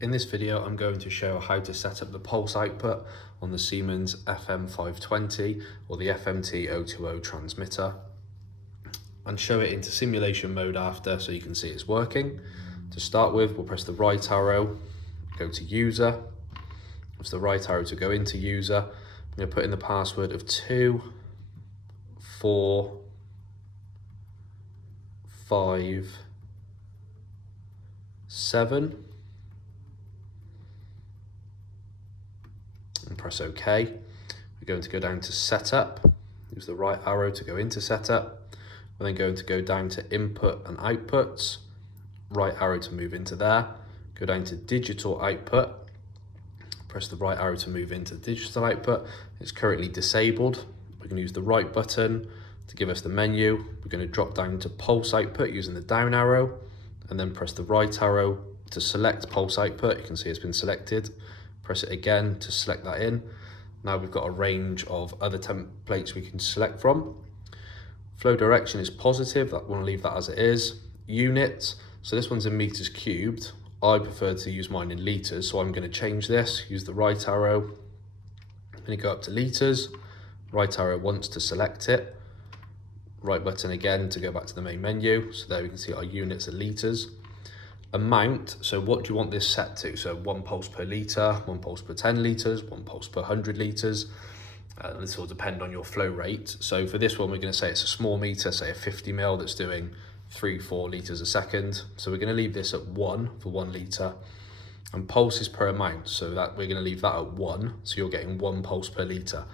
In this video, I'm going to show how to set up the pulse output on the Siemens FM520 or the FMT020 transmitter and show it into simulation mode after so you can see it's working. To start with, we'll press the right arrow, go to user. It's the right arrow to go into user. I'm going to put in the password of 2, 4, 5, 7. And press OK. We're going to go down to setup, use the right arrow to go into setup. We're then going to go down to input and outputs, right arrow to move into there, go down to digital output, press the right arrow to move into digital output. It's currently disabled. We're going to use the right button to give us the menu. We're going to drop down to pulse output using the down arrow and then press the right arrow to select pulse output. You can see it's been selected. Press it again to select that in. Now we've got a range of other templates we can select from. Flow direction is positive, I want to leave that as it is. Units, so this one's in meters cubed. I prefer to use mine in litres, so I'm going to change this. Use the right arrow. I'm going to go up to litres. Right arrow once to select it. Right button again to go back to the main menu. So there we can see our units are litres. Amount, so what do you want this set to? So 1 pulse per litre, 1 pulse per 10 litres, 1 pulse per 100 litres. This will depend on your flow rate. So for this one, we're going to say it's a small meter, say a 50 ml that's doing 3-4 litres a second. So we're going to leave this at 1 for 1 litre. And pulses per amount, so that we're going to leave that at 1. So you're getting 1 pulse per litre.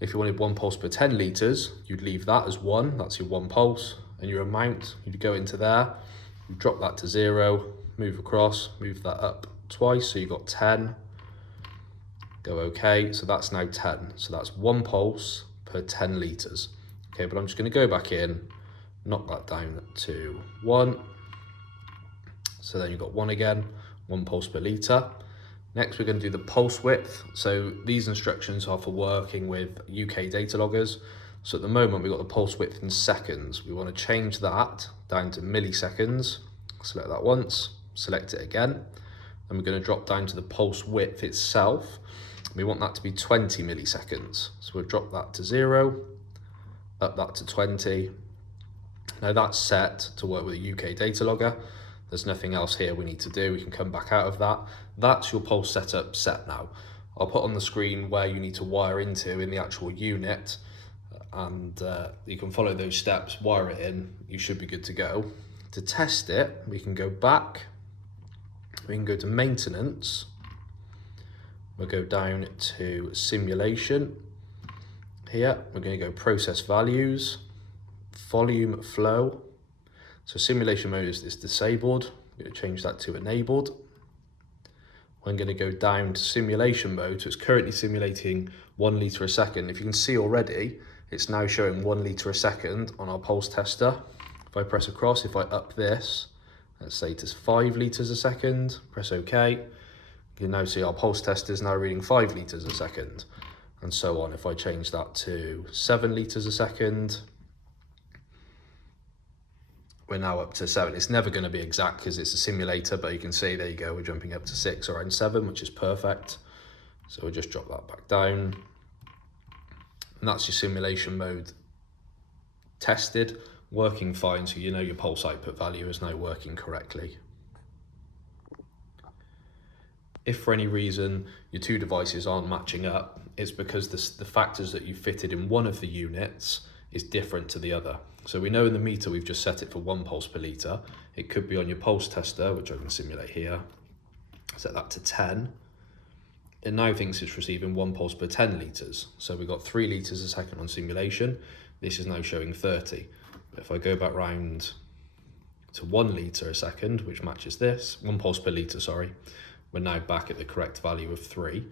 If you wanted 1 pulse per 10 litres, you'd leave that as 1. That's your 1 pulse. And your amount, you'd go into there, you drop that to 0. Move across, move that up twice, so you've got 10. Go OK, so that's now 10. So that's 1 pulse per 10 litres. Okay, but I'm just going to go back in, knock that down to 1. So then you've got 1 again, 1 pulse per litre. Next, we're going to do the pulse width. So these instructions are for working with UK data loggers. So at the moment, we've got the pulse width in seconds. We want to change that down to milliseconds. Select that once. Select it again, and we're going to drop down to the pulse width itself. We want that to be 20 milliseconds. So we'll drop that to 0, up that to 20. Now that's set to work with a UK data logger. There's nothing else here we need to do. We can come back out of that. That's your pulse setup set now. I'll put on the screen where you need to wire into in the actual unit, and you can follow those steps, wire it in, you should be good to go. To test it, we can go back. We can go to maintenance. We'll go down to simulation. Here, we're going to go process values, volume flow. So simulation mode is disabled. I'm going to change that to enabled. I'm going to go down to simulation mode. So it's currently simulating 1 litre a second. If you can see already, it's now showing 1 litre a second on our pulse tester. If I press across, if I up this, let's say to 5 litres a second, press OK. You can now see our pulse tester is now reading 5 litres a second, and so on. If I change that to 7 litres a second, we're now up to 7. It's never going to be exact because it's a simulator, but you can see, there you go, we're jumping up to 6, around 7, which is perfect. So we'll just drop that back down. And that's your simulation mode tested. Working fine, so you know your pulse output value is now working correctly. If for any reason your two devices aren't matching up, it's because the factors that you fitted in one of the units is different to the other. So we know in the meter we've just set it for 1 pulse per litre. It could be on your pulse tester, which I can simulate here. Set that to 10. It now thinks it's receiving 1 pulse per 10 litres. So we've got 3 litres a second on simulation. This is now showing 30. If I go back round to 1 litre a second, which matches this, 1 pulse per litre, sorry, we're now back at the correct value of 3.